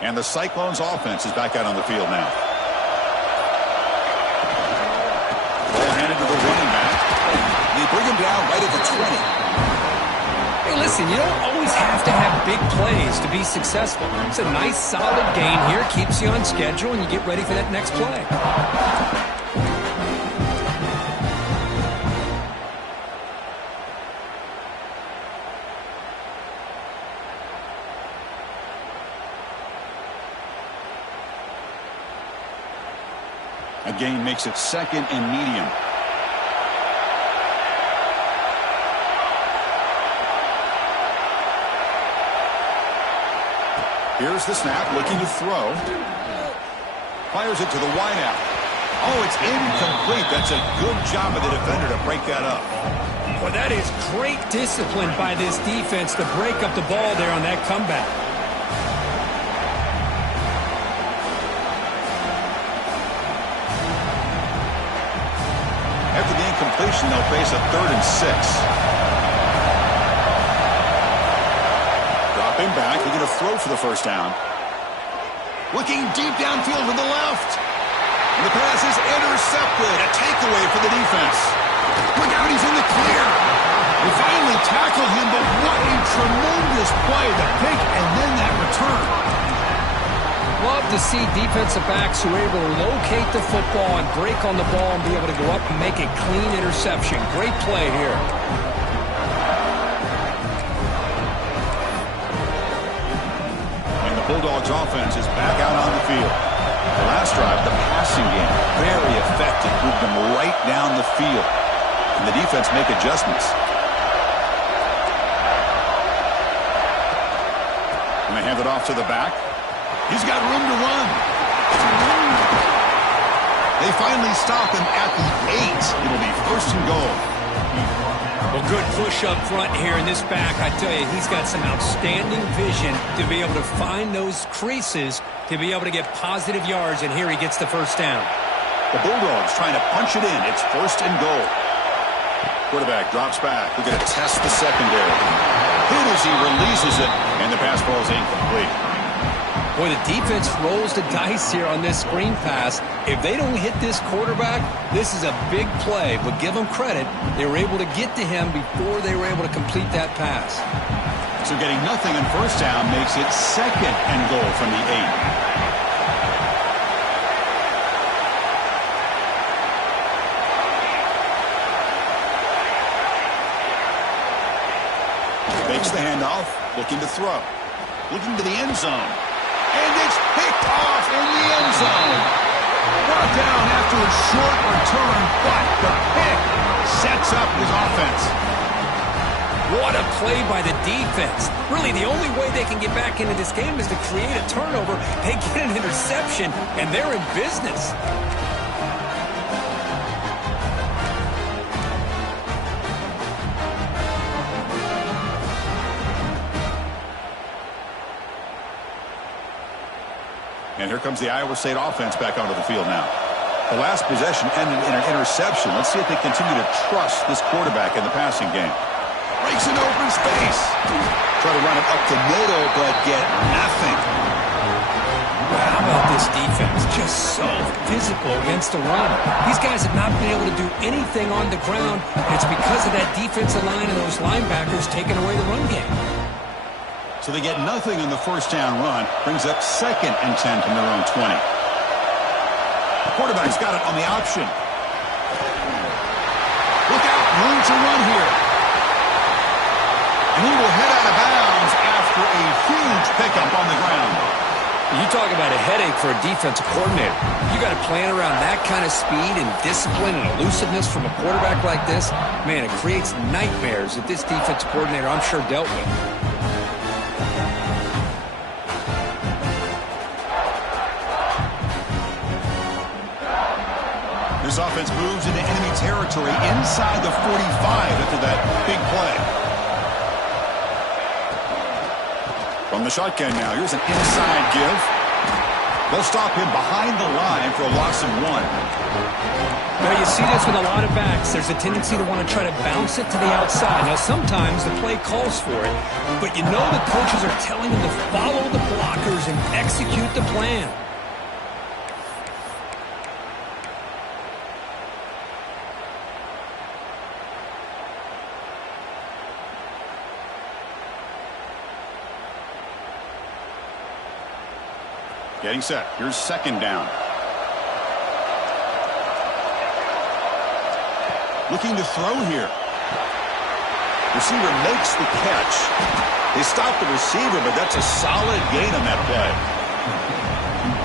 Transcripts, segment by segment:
And the Cyclones offense is back out on the field now. Ball handed to the running back. They bring him down right at the 20. Hey, listen, you don't always have to have big plays to be successful. It's a nice, solid gain here. Keeps you on schedule, and you get ready for that next play. A gain makes it 2nd and medium. Here's the snap, looking to throw. Fires it to the wideout. Oh, it's incomplete. That's a good job of the defender to break that up. Well, that is great discipline by this defense to break up the ball there on that comeback. After the incompletion, they'll face a 3rd and 6. Dropping back, they're going to throw for the first down. Looking deep downfield to the left. And the pass is intercepted. A takeaway for the defense. Look out, he's in the clear. They finally tackled him, but what a tremendous play. The pick and then that return. Love to see defensive backs who are able to locate the football and break on the ball and be able to go up and make a clean interception. Great play here. And the Bulldogs offense is back out on the field. The last drive, the passing game, very effective. Moved them right down the field. And the defense make adjustments. And they hand it off to the back. He's got room to run. They finally stop him at the 8. It'll be 1st and goal. Well, good push up front here in this back. I tell you, he's got some outstanding vision to be able to find those creases to be able to get positive yards, and here he gets the first down. The Bulldogs trying to punch it in. It's 1st and goal. Quarterback drops back. We're going to test the secondary. Hit as he releases it, and the pass ball is incomplete. Boy, the defense rolls the dice here on this screen pass. If they don't hit this quarterback, this is a big play. But give them credit. They were able to get to him before they were able to complete that pass. So getting nothing on first down makes it 2nd and goal from the 8. Fakes the handoff, looking to throw. Looking to the end zone. And it's picked off in the end zone. Brought down after a short return, but the pick sets up his offense. What a play by the defense. Really, the only way they can get back into this game is to create a turnover. They get an interception, and they're in business. And here comes the Iowa State offense back onto the field now. The last possession ended in an interception. Let's see if they continue to trust this quarterback in the passing game. Breaks into open space. Try to run it up the middle, but get nothing. How about this defense? Just so physical against the run. These guys have not been able to do anything on the ground. It's because of that defensive line and those linebackers taking away the run game. So they get nothing on the first down run. Brings up 2nd and 10 from their own 20. The quarterback's got it on the option. Look out, room to run here. And he will head out of bounds after a huge pickup on the ground. You talk about a headache for a defensive coordinator. You got to plan around that kind of speed and discipline and elusiveness from a quarterback like this. Man, it creates nightmares that this defensive coordinator, I'm sure, dealt with. This offense moves into enemy territory inside the 45 after that big play. From the shotgun now, here's an inside give. They'll stop him behind the line for a loss of 1. Now, you see this with a lot of backs. There's a tendency to want to try to bounce it to the outside. Now, sometimes the play calls for it, but you know the coaches are telling them to follow the blockers and execute the plan. Getting set. Here's second down. Looking to throw here. Receiver makes the catch. They stop the receiver, but that's a solid gain on that play.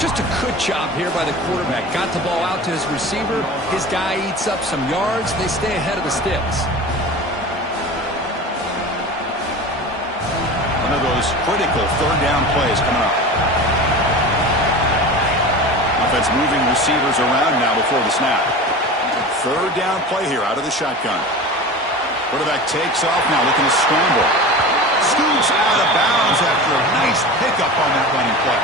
Just a good job here by the quarterback. Got the ball out to his receiver. His guy eats up some yards. They stay ahead of the sticks. One of those critical third down plays coming up. Offense moving receivers around now before the snap. Third down play here out of the shotgun. Quarterback takes off now, looking to scramble. Scoots out of bounds after a nice pickup on that running play.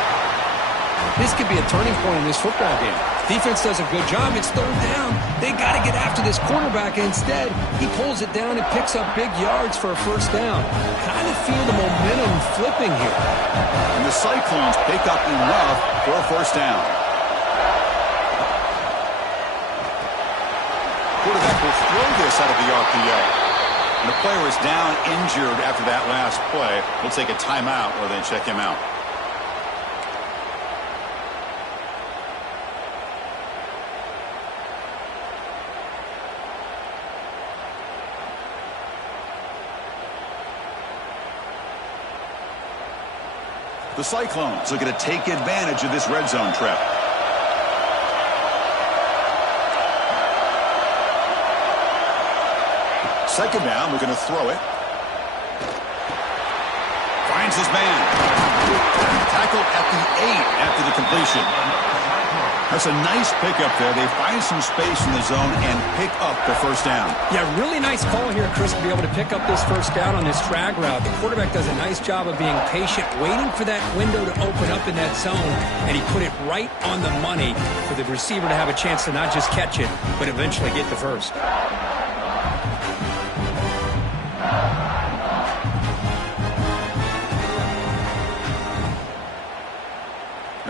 This could be a turning point in this football game. Defense does a good job. It's third down. They got to get after this quarterback. Instead, he pulls it down and picks up big yards for a first down. Kind of feel the momentum flipping here. And the Cyclones pick up enough for a first down. Quarterback will throw this out of the RPO. And the player is down injured after that last play. We'll take a timeout or then check him out. The Cyclones looking to take advantage of this red zone trap. Second down, we're going to throw it. Finds his man. Tackled at the 8 after the completion. That's a nice pickup there. They find some space in the zone and pick up the first down. Yeah, really nice call here, Chris, to be able to pick up this first down on this drag route. The quarterback does a nice job of being patient, waiting for that window to open up in that zone, and he put it right on the money for the receiver to have a chance to not just catch it, but eventually get the first.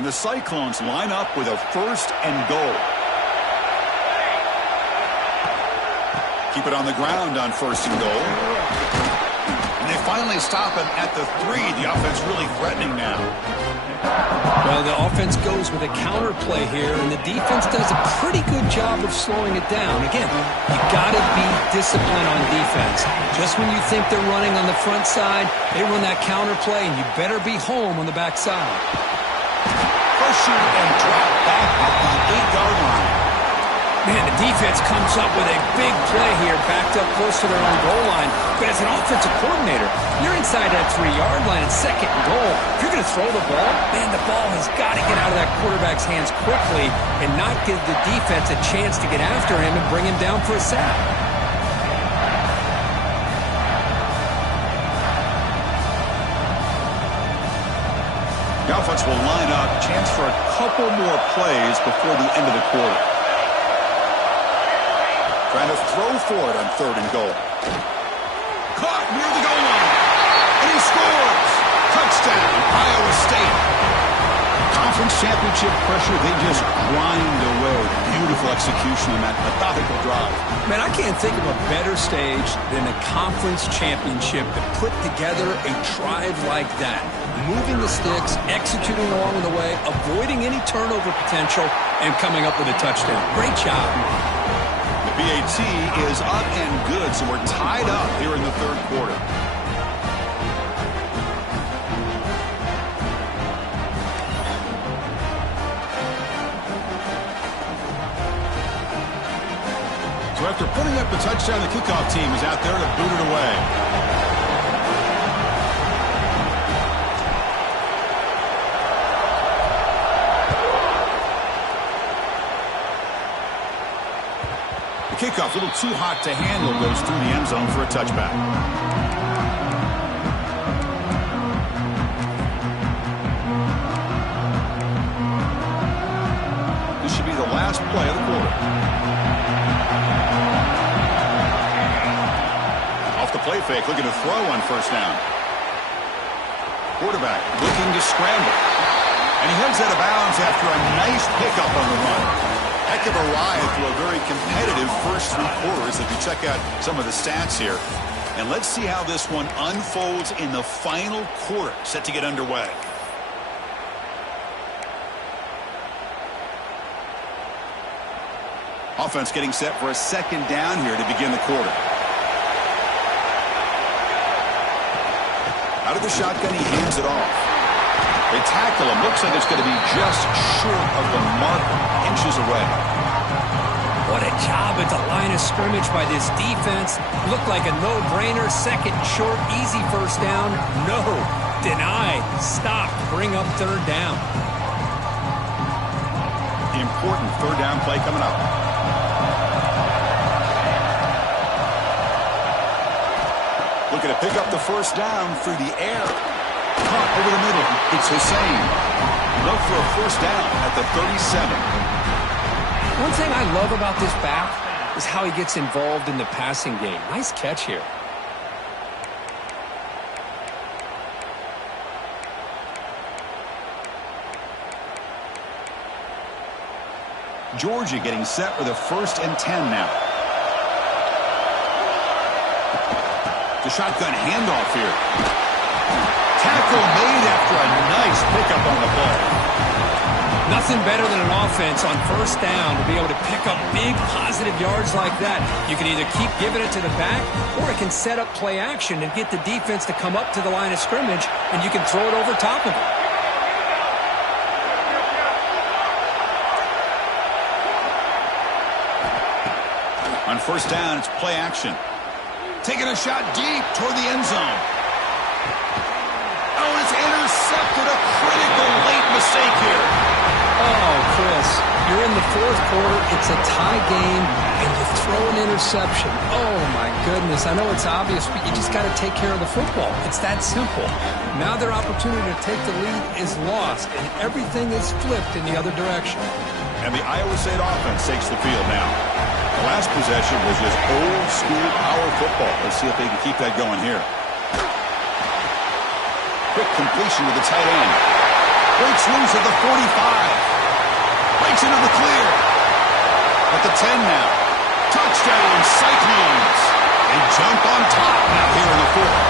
And the Cyclones line up with a first and goal. Keep it on the ground on first and goal. And they finally stop him at the 3. The offense really threatening now. Well, the offense goes with a counter play here, and the defense does a pretty good job of slowing it down. Again, you got to be disciplined on defense. Just when you think they're running on the front side, they run that counter play, and you better be home on the back side. Shoot and drop back at the 8-yard line. Man, the defense comes up with a big play here, backed up close to their own goal line. But as an offensive coordinator, you're inside that 3-yard line at second and goal. If you're going to throw the ball, man, the ball has got to get out of that quarterback's hands quickly and not give the defense a chance to get after him and bring him down for a sack. The offense will line up, chance for a couple more plays before the end of the quarter. Trying to throw for it on third and goal. Caught near the goal line. And he scores. Touchdown, Iowa State. Conference championship pressure, they just grind away. Beautiful execution on that methodical drive. Man, I can't think of a better stage than the conference championship to put together a drive like that. Moving the sticks, executing along the way, avoiding any turnover potential, and coming up with a touchdown. Great job. The BAT is up and good, so we're tied up here in the third quarter. So after putting up the touchdown, the kickoff team is out there to boot it away. Kickoff, a little too hot to handle, goes through the end zone for a touchback. play fake, looking to throw on first down. Quarterback looking to scramble. And he heads out of bounds after a nice pickup on the run. Heck of a ride through a very competitive first 3 quarters if you check out some of the stats here. And let's see how this one unfolds in the final quarter, set to get underway. Offense getting set for a second down here to begin the quarter. Out of the shotgun, he hands it off. They tackle him. Looks like it's going to be just short of the marker, inches away. What a job at the line of scrimmage by this defense. Looked like a no-brainer. Second and short, easy first down. No, deny, stop, bring up third down. Important third down play coming up. Looking to pick up the first down through the air. Caught over the middle. It's Hussein. Look for a first down at the 37. One thing I love about this back is how he gets involved in the passing game. Nice catch here. Georgia getting set with a 1st and 10 now. The shotgun handoff here. Tackle made after a nice pickup on the ball. Nothing better than an offense on first down to be able to pick up big positive yards like that. You can either keep giving it to the back, or it can set up play action and get the defense to come up to the line of scrimmage, and you can throw it over top of it. On first down, it's play action. Taking a shot deep toward the end zone. Oh, it's intercepted. A critical late mistake here. Oh, Chris, you're in the fourth quarter. It's a tie game, and you throw an interception. Oh, my goodness. I know it's obvious, but you just got to take care of the football. It's that simple. Now their opportunity to take the lead is lost, and everything is flipped in the other direction. And the Iowa State offense takes the field now. The last possession was just old-school power football. Let's see if they can keep that going here. Quick completion to the tight end. Breaks loose at the 45. Breaks into the clear. At the 10 now. Touchdown, Cyclones. They jump on top now here in the fourth.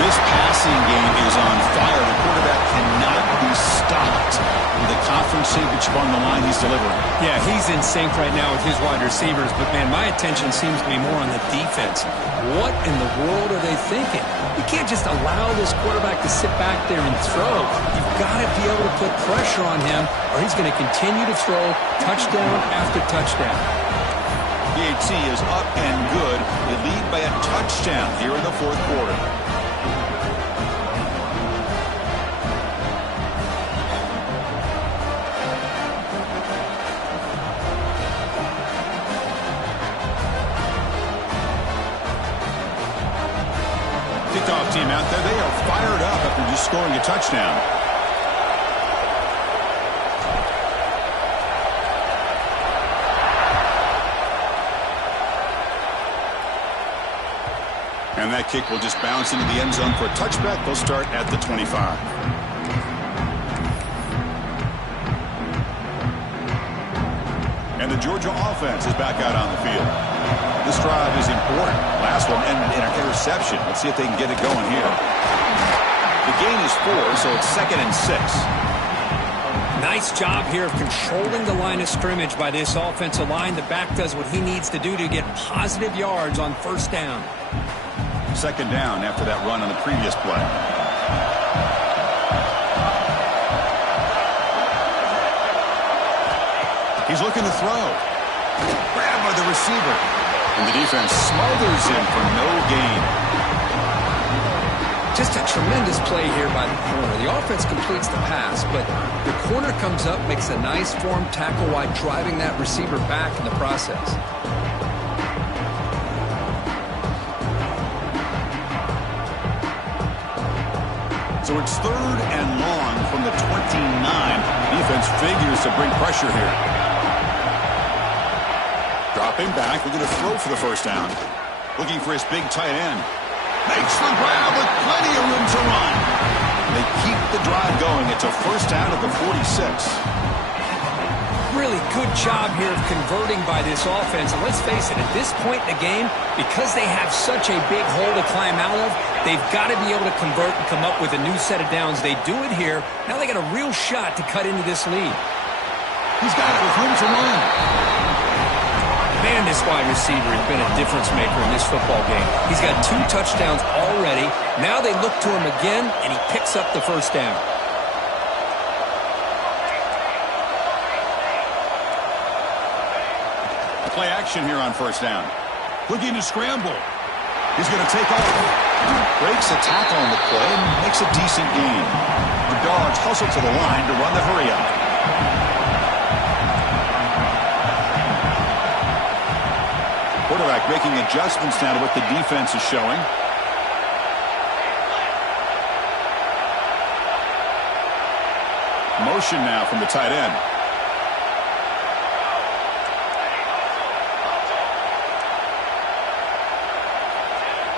This passing game is on fire. The quarterback cannot be stopped. With the conference championship on the line, he's delivering. Yeah, he's in sync right now with his wide receivers, but, man, my attention seems to be more on the defense. What in the world are they thinking? You can't just allow this quarterback to sit back there and throw. You've got to be able to put pressure on him, or he's going to continue to throw touchdown after touchdown. PHC is up and good. They lead by a touchdown here in the fourth quarter. Kickoff team out there. They are fired up after just scoring a touchdown. And that kick will just bounce into the end zone for a touchback. They'll start at the 25. And the Georgia offense is back out on the field. This drive is important. Last one ended in an interception. Let's see if they can get it going here. The gain is 4, so it's 2nd and 6. Nice job here of controlling the line of scrimmage by this offensive line. The back does what he needs to do to get positive yards on first down. 2nd down after that run on the previous play. He's looking to throw. Grabbed by the receiver. And the defense smothers him for no gain. Just a tremendous play here by the corner. The offense completes the pass, but the corner comes up, makes a nice form tackle while driving that receiver back in the process. So it's 3rd and long from the 29. Defense figures to bring pressure here. Dropping back, we're going to throw for the first down. Looking for his big tight end. Makes the grab with plenty of room to run. They keep the drive going. It's a first down at the 46. Really good job here of converting by this offense. And let's face it, at this point in the game, because they have such a big hole to climb out of, they've got to be able to convert and come up with a new set of downs. They do it here. Now they got a real shot to cut into this lead. He's got it with room to run. Man, this wide receiver has been a difference maker in this football game. He's got 2 touchdowns already. Now they look to him again, and he picks up the first down. Play action here on first down. Looking to scramble. He's going to take off. Breaks a tackle on the play and makes a decent gain. The Dogs hustle to the line to run the hurry up. Quarterback making adjustments now to what the defense is showing. Motion now from the tight end.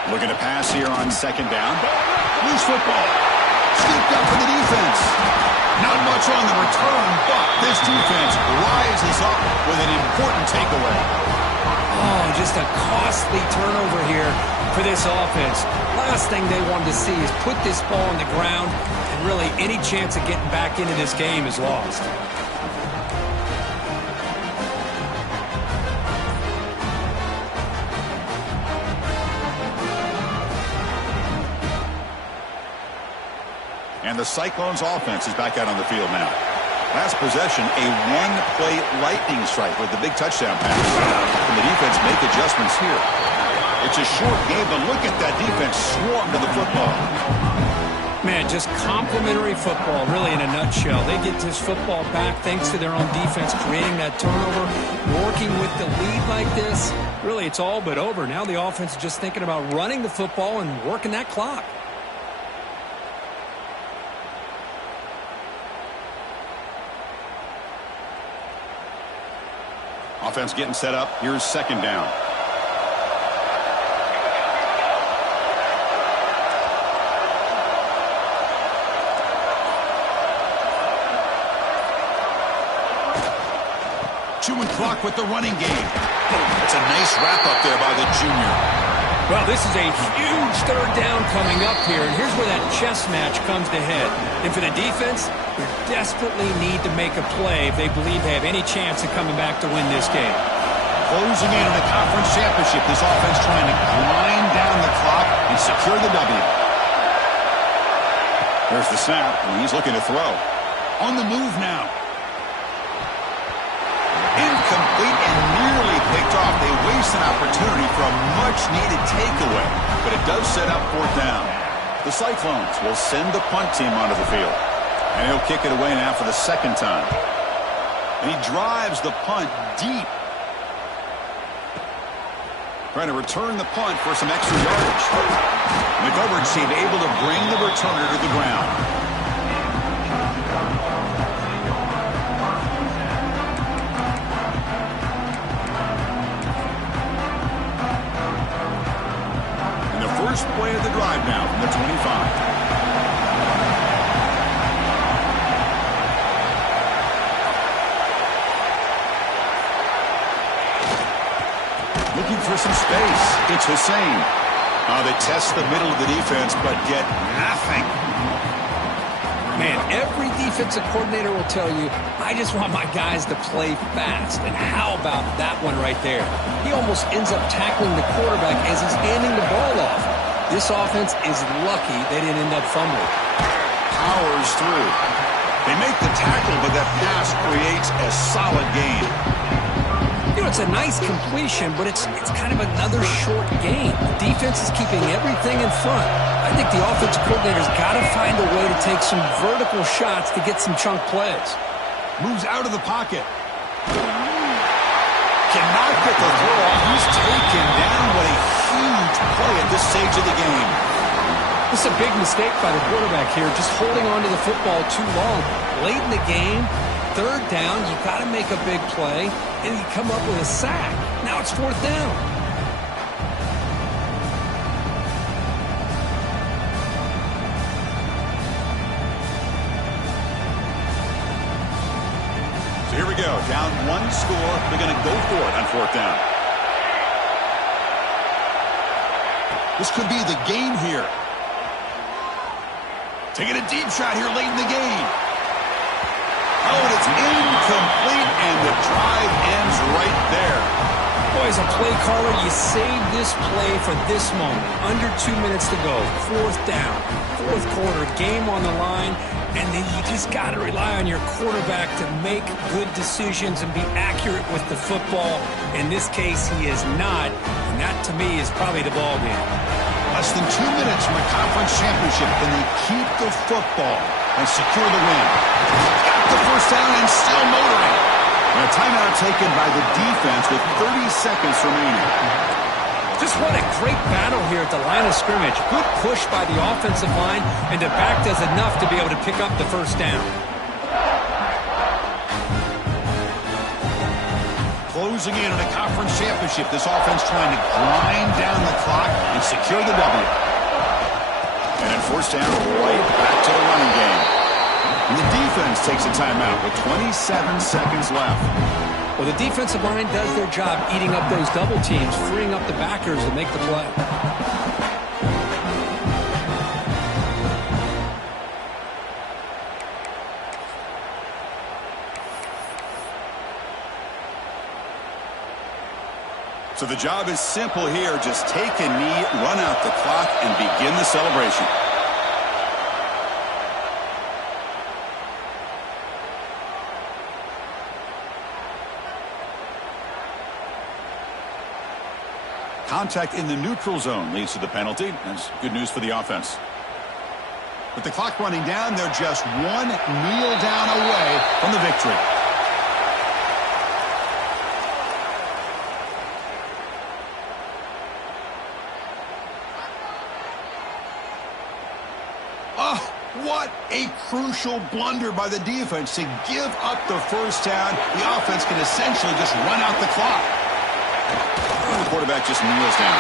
Looking to pass here on second down. Loose football. Scooped up for the defense. Not much on the return, but this defense rises up with an important takeaway. Oh, just a costly turnover here for this offense. Last thing they wanted to see is put this ball on the ground, and really any chance of getting back into this game is lost. And the Cyclones offense is back out on the field now. Last possession, a one-play lightning strike with the big touchdown pass. And the defense make adjustments here. It's a short game, but look at that defense swarm to the football. Man, just complimentary football, really in a nutshell. They get this football back thanks to their own defense creating that turnover, working with the lead like this. Really, it's all but over. Now the offense is just thinking about running the football and working that clock. Offense getting set up. Here's second down. Chewing clock with the running game. It's a nice wrap-up there by the junior. Well, this is a huge third down coming up here, and here's where that chess match comes to head. And for the defense, they desperately need to make a play if they believe they have any chance of coming back to win this game. Closing in on a conference championship, this offense trying to grind down the clock and secure the W. There's the snap, and he's looking to throw. On the move now. Incomplete and nearly picked off. They waste an opportunity for a much-needed takeaway, but it does set up fourth down. The Cyclones will send the punt team onto the field, and he'll kick it away now for the second time. And he drives the punt deep. Trying to return the punt for some extra yardage. McGovern seemed able to bring the returner to the ground. First play of the drive now from the 25. Looking for some space. It's Hussein. They test the middle of the defense, but get nothing. Man, every defensive coordinator will tell you, I just want my guys to play fast. And how about that one right there? He almost ends up tackling the quarterback as he's handing the ball off. This offense is lucky they didn't end up fumbling. Powers through. They make the tackle, but that pass creates a solid gain. You know, it's a nice completion, but it's kind of another short game. The defense is keeping everything in front. I think the offensive coordinator's got to find a way to take some vertical shots to get some chunk plays. Moves out of the pocket. Cannot get the throw off. He's taken down. What a huge play at this stage of the game. This is a big mistake by the quarterback here, just holding on to the football too long. Late in the game, third down, you got to make a big play, and you come up with a sack. Now it's fourth down. we go. Down one score. They're going to go for it on fourth down. This could be the game here. Taking a deep shot here late in the game. Oh, and it's incomplete, and the drive ends right there. Boy, as a play caller, you save this play for this moment. Under 2 minutes to go. Fourth down. Fourth quarter. Game on the line. And then you just got to rely on your quarterback to make good decisions and be accurate with the football. In this case, he is not. And that, to me, is probably the ball game. Less than 2 minutes from a conference championship. Can they keep the football and secure the win? Got the first down and still motoring. And a timeout taken by the defense with 30 seconds remaining. Just what a great battle here at the line of scrimmage. Good push by the offensive line, and the back does enough to be able to pick up the first down. Closing in on a conference championship, this offense trying to grind down the clock and secure the W. And then first down, right back to the running game. And the defense takes a timeout with 27 seconds left. Well, the defensive line does their job eating up those double teams, freeing up the backers to make the play. So the job is simple here. Just take a knee, run out the clock, and begin the celebration. Contact in the neutral zone leads to the penalty. That's good news for the offense. With the clock running down, they're just one kneel down away from the victory. Oh, what a crucial blunder by the defense to give up the first down. The offense can essentially just run out the clock. The quarterback just kneels down.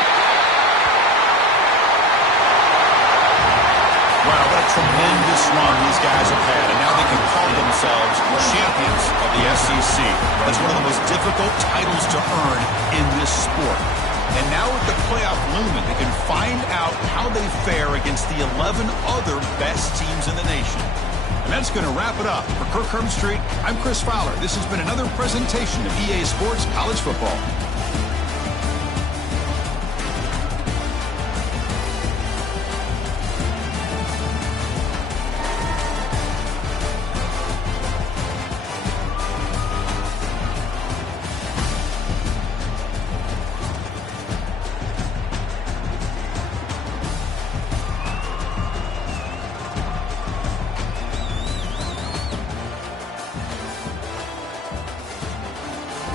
Wow, what a tremendous run these guys have had, and now they can call themselves champions of the SEC. That's one of the most difficult titles to earn in this sport. And now with the playoff looming, they can find out how they fare against the 11 other best teams in the nation. And that's going to wrap it up. For Kirk Herbstreit, I'm Chris Fowler. This has been another presentation of EA Sports College Football.